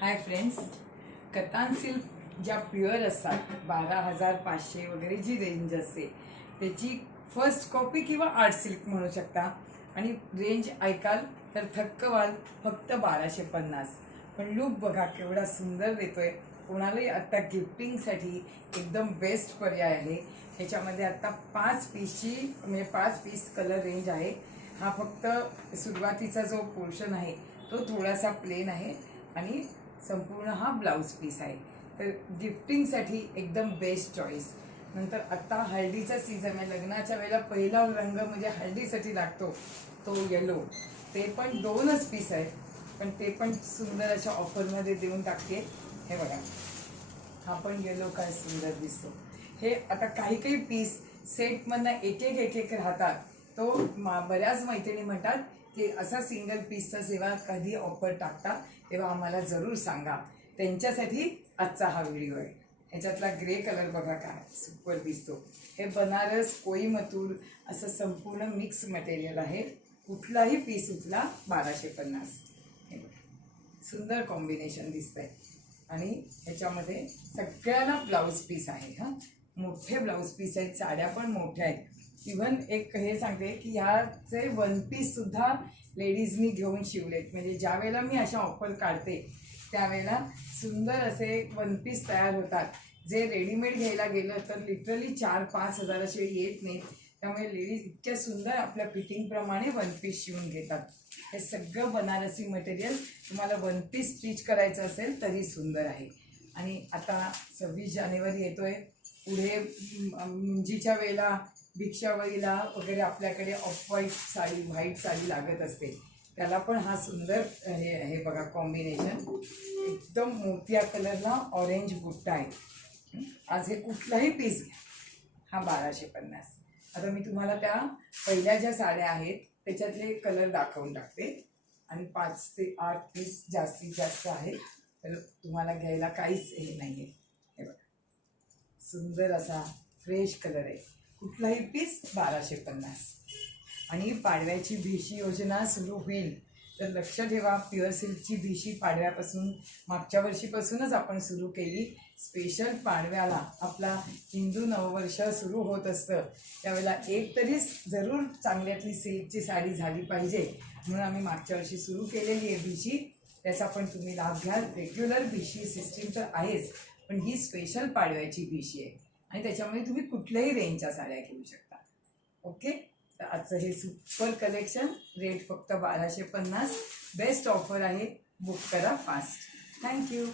Hi friends, कतान silk ज्या pure असतात 12,500 वगैरे जी रेंज असते त्याची फर्स्ट कॉपी किंवा आर्ट सिल्क म्हणू शकता. आणि रेंज ऐकाल तर थक्क व्हाल. फक्त 1250. पण लुक बघा केवढा सुंदर देतोय. कोणालाही आत्ता गिफ्टिंगसाठी एकदम बेस्ट पर्याय आहे. ह्याच्यामध्ये आत्ता 5 पीसची म्हणजे 5 पीस कलर रेंज आहे. हा फक्त सुरुवातीचा जो पोर्शन आहे तो थोडासा प्लेन आहे आणि संपूर्ण हा ब्लाऊज पीस आहे. तर गिफ्टिंगसाठी एकदम बेस्ट चॉईस. नंतर आत्ता हळदीचा सीझन आहे. लग्नाच्या वेळेला पहिला रंग म्हणजे हळदीसाठी लागतो तो येलो. ते पण 2च पीस आहेत, पण ते पण सुंदर अशा ऑफरमध्ये देऊन टाकते. हे बघा, हा पण येलो काय सुंदर दिसतो. हे आता काही काही पीस सेटमधनं एक एक राहतात. तो बऱ्याच मैत्रिणी म्हणतात की असा सिंगल पीसचा जेव्हा कधी ऑफर टाकता तेव्हा आम्हाला जरूर सांगा. त्यांच्यासाठी आजचा हा व्हिडिओ आहे. ह्याच्यातला ग्रे कलर बघा काय सुपर दिसतो. हे बनारस कोईमतूर असं संपूर्ण मिक्स मटेरियल आहे. कुठलाही पीस उचला 1250. हे बघा सुंदर कॉम्बिनेशन दिसतंय. आणि ह्याच्यामध्ये सगळ्याला ब्लाऊज पीस आहे. हां, मोठे ब्लाऊज पीस आहेत, साड्या पण मोठ्या आहेत. इव्हन एक हे सांगते की ह्याचे वन पीससुद्धा लेडीजनी घेऊन शिवलेत. म्हणजे ज्या वेळेला मी अशा ऑफर काढते त्यावेळेला सुंदर असे वन पीस तयार होतात. जे रेडीमेड घ्यायला गेलं तर लिटरली 4-5 हजाराशिवाय येत नाहीत. त्यामुळे लेडीज इतक्या सुंदर आपल्या फिटिंगप्रमाणे वन पीस शिवून घेतात. हे सगळं बनारसी मटेरियल तुम्हाला वन पीस स्टिच करायचं असेल तरी सुंदर आहे. आणि आता 26 जानेवारी येतोय. पुढे मुंजीच्या वेळेला भिक्षावळीला वगैरे आपल्याकडे ऑफ व्हाईट साडी लागत असते. त्याला पण हा सुंदर हे बघा कॉम्बिनेशन. एकदम मोठ्या कलरला ऑरेंज बुट्टा आहे. आज हे कुठलाही पीस घ्या, हा 1250. आता मी तुम्हाला त्या पहिल्या ज्या साड्या आहेत त्याच्यातले कलर दाखवून टाकते. आणि 5 ते 8 पीस जास्तीत जास्त आहे. तर तुम्हाला घ्यायला काहीच हे नाही आहे. हे बघा सुंदर असा फ्रेश कलर आहे. कुठलाही पीस 1250. आणि पाडव्याची भिशी योजना सुरू होईल तर लक्ष ठेवा. प्युअर सिल्कची भिशी पाडव्यापासून मागच्या वर्षीपासूनच आपण सुरू केली. स्पेशल पाडव्याला आपला हिंदू नववर्ष सुरू होत असतं त्यावेळेला एक तरी जरूर चांगल्यातली सिल्कची साडी झाली पाहिजे म्हणून आम्ही मागच्या वर्षी सुरू केलेली आहे भिशी. त्याचा पण तुम्ही लाभ घ्याल. रेग्युलर भिशी सिस्टीम तर आहेच, पण ही स्पेशल पाडव्याची भिशी आहे आणि त्याच्यामध्ये तुम्ही कुठल्याही रेंजच्या साड्या घेऊ शकता. ओके, तर आजचं हे सुपर कलेक्शन. रेट फक्त 1250. बेस्ट ऑफर आहे. बुक करा फास्ट. थँक्यू.